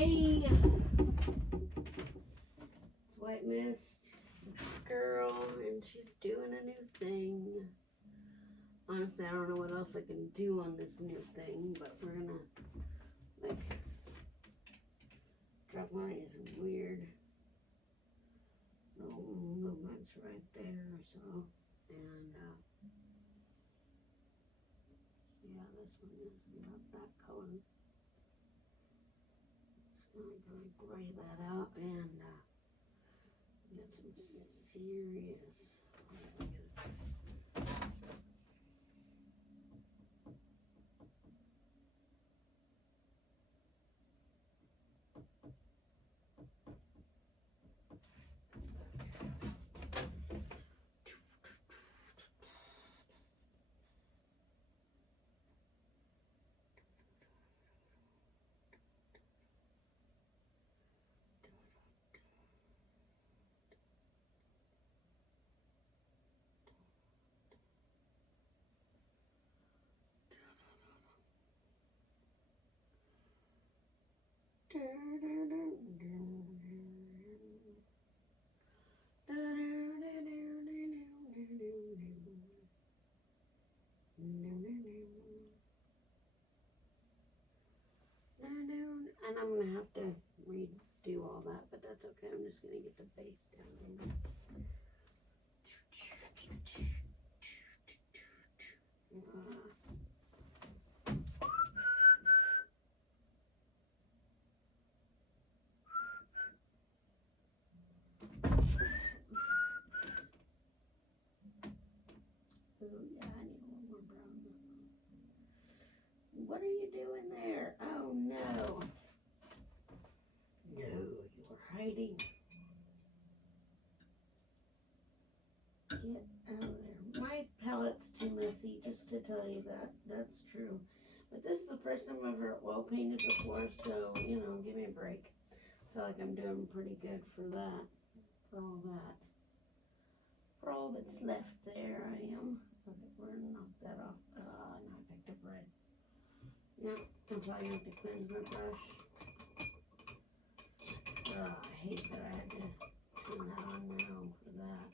Hey, it's White Mist girl, and she's doing a new thing. Honestly, I don't know what else I can do on this new thing, but we're gonna like drop one of these weird little movements right there. So, and yeah, this one is not that color. It's gonna gray that out and get some serious. And I'm gonna have to redo all that, but that's okay. I'm just gonna get the bass down. Oh yeah, I need a little more brown. What are you doing there? Oh no. No, you are hiding. Get out of there. My palette's too messy, just to tell you that. That's true. But this is the first time I've ever oil painted before, so, you know, give me a break. I feel like I'm doing pretty good for that. For all that. For all that's left there, I am. Okay, we're gonna knock that off. Now I picked up red. Yep, I'm probably gonna have to cleanse my brush. I hate that I had to turn that on now for that.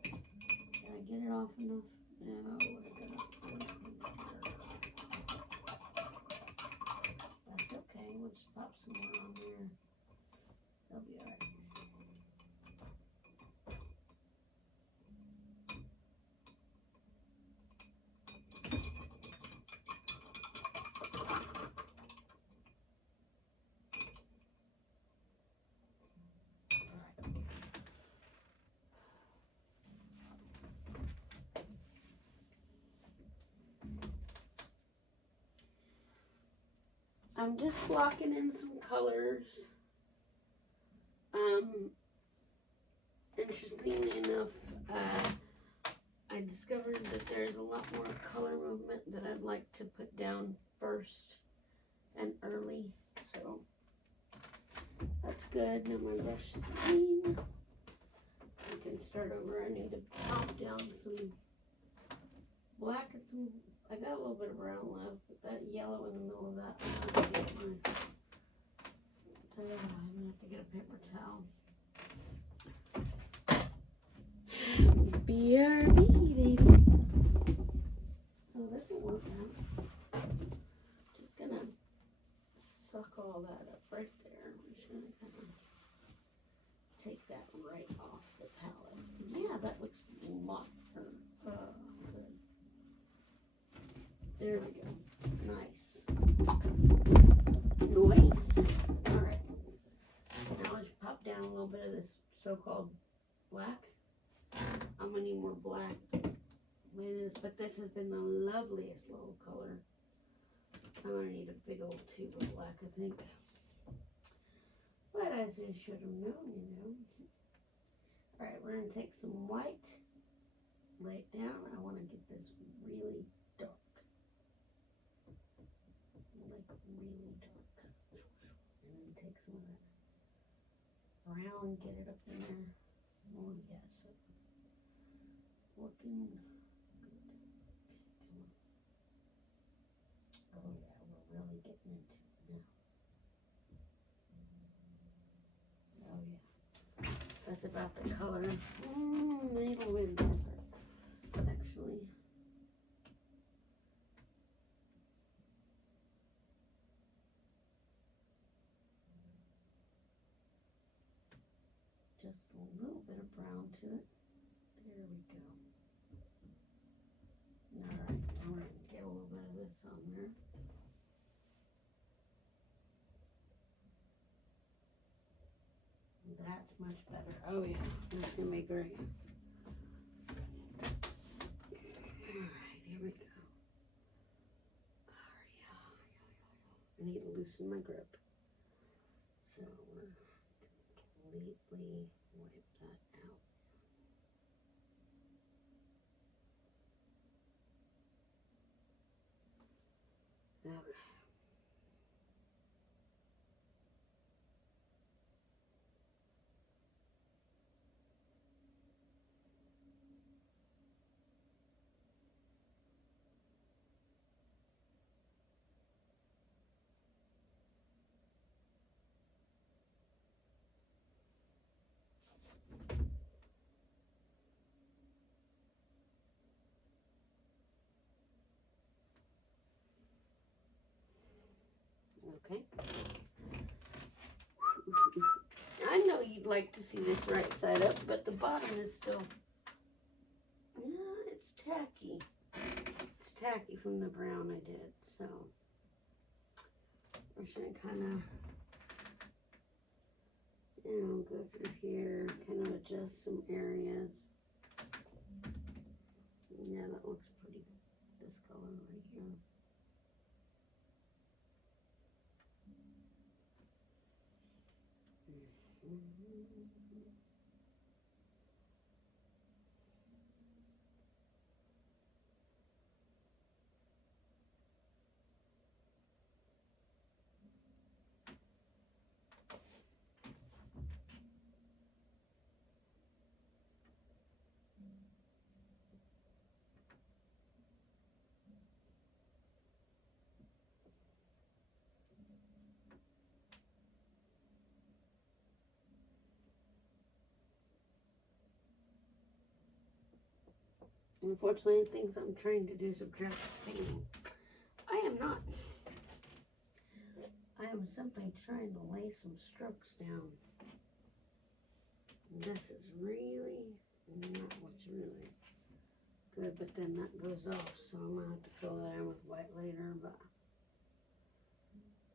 Did I get it off enough? No, that's okay. We'll just pop some more on there. That'll be alright. I'm just blocking in some colors. Interestingly enough, I discovered that there's a lot more color movement that I'd like to put down first and early, so that's good. Now my brush is clean. I can start over. I need to pop down some black and some, I got a little bit of brown left, but that yellow in the middle of that, I'm gonna have to get a paper towel. BRB, baby. Oh, this will work out. Just gonna suck all that up right there. I'm just gonna kind of take that right off the palette. Yeah, that looks a lot good. There we go. Nice. Nice. Alright. Now let's pop down a little bit of this so-called black. I'm gonna need more black. But this has been the loveliest little color. I'm gonna need a big old tube of black, I think. But as I should have known, you know. Alright, we're gonna take some white, lay it down. I want to get this really dark. Like really dark. And then take some of that brown, get it up in there. Oh yes. Looking good. Okay, come on. Oh yeah, we're really getting into it now. about the color. Maybe a little bit darker, actually. Just a little bit of brown to it. There we go. Alright, now we're going to get a little bit of this on there. That's much better. Oh yeah, that's going to be great. Alright, here we go. I need to loosen my grip. So we're completely wipe that out. Okay. Okay. I know you'd like to see this right side up, but the bottom is still, yeah, it's tacky. It's tacky from the brown I did, so we're just gonna kind of, go through here, kind of adjust some areas. Yeah, that looks pretty, this color right here. Unfortunately, it thinks I'm trying to do subtractive painting. I am not. I am simply trying to lay some strokes down. This is really not what's really good, but then that goes off, so I'm going to have to fill that in with white later, but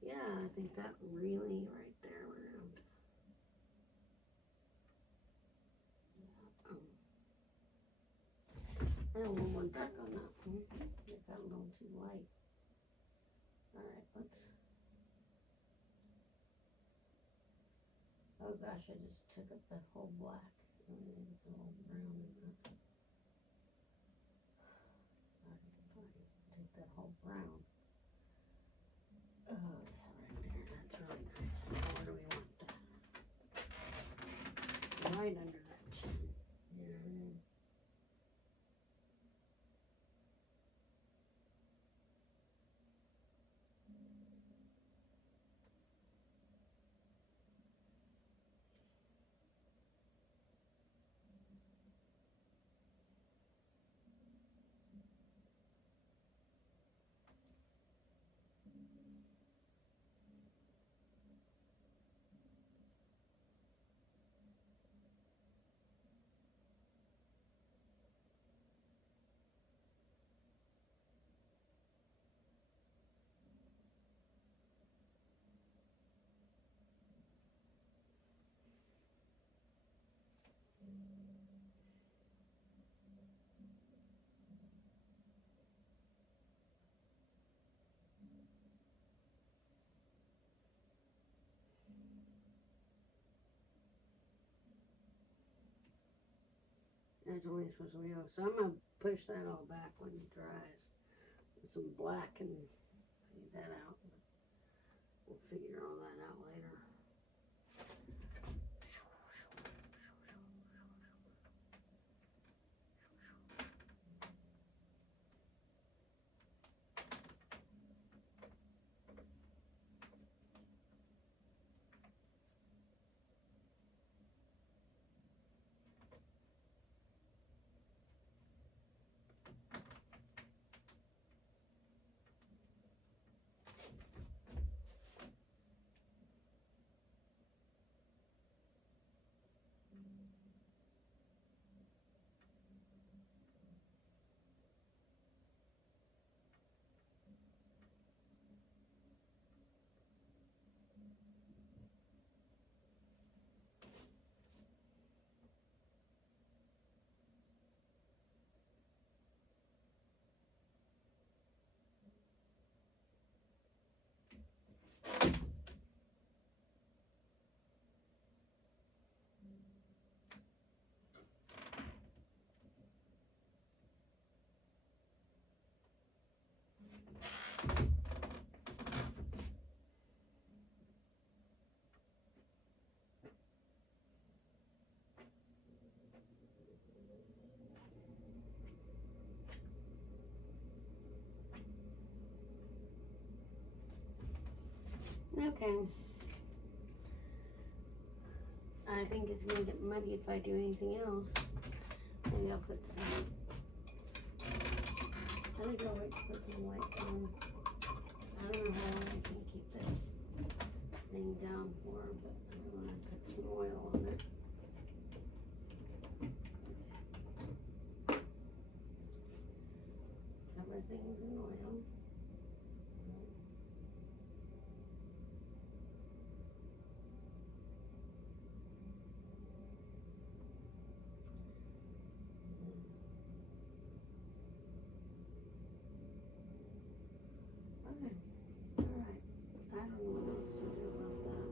yeah, I think that really right there around. I have a little more dark on that one. It got a little too light. Alright, let's. Oh gosh, I just took up that whole black. I'm going to get the whole brown in that. Take that whole brown. Oh, yeah, right there. That's really nice. Now where do we want that? Right under that chin. Yeah. That's only supposed to be yellow. So I'm going to push that all back when it dries. With some black and fade that out. We'll figure all that out later. Okay. I think it's going to get muddy if I do anything else. Maybe I'll put some, I think I'll wait to put some white on. I don't know how long I can keep this thing down for, but I want to put some oil on it. Cover things in oil. Okay, alright. I don't know what else to do about that.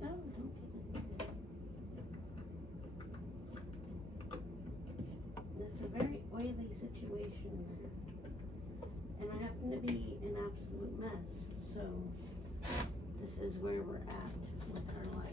No, don't get it. It's a very oily situation there. And I happen to be an absolute mess, so this is where we're at with our life.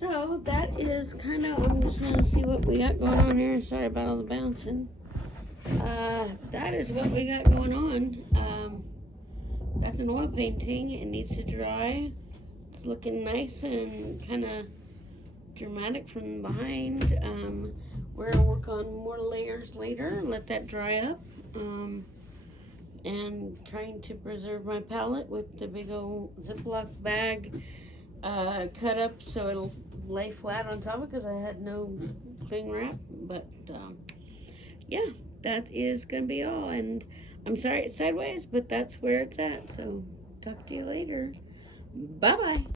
So that is kind of, I'm just going to see what we got going on here. Sorry about all the bouncing. That is what we got going on. That's an oil painting. It needs to dry. It's looking nice and kind of dramatic from behind. We're going to work on more layers later. Let that dry up. And trying to preserve my palette with the big old Ziploc bag cut up so it'll lay flat on top of it because I had no cling wrap. But yeah, that is going to be all. And I'm sorry it's sideways, but that's where it's at. So talk to you later. Bye-bye.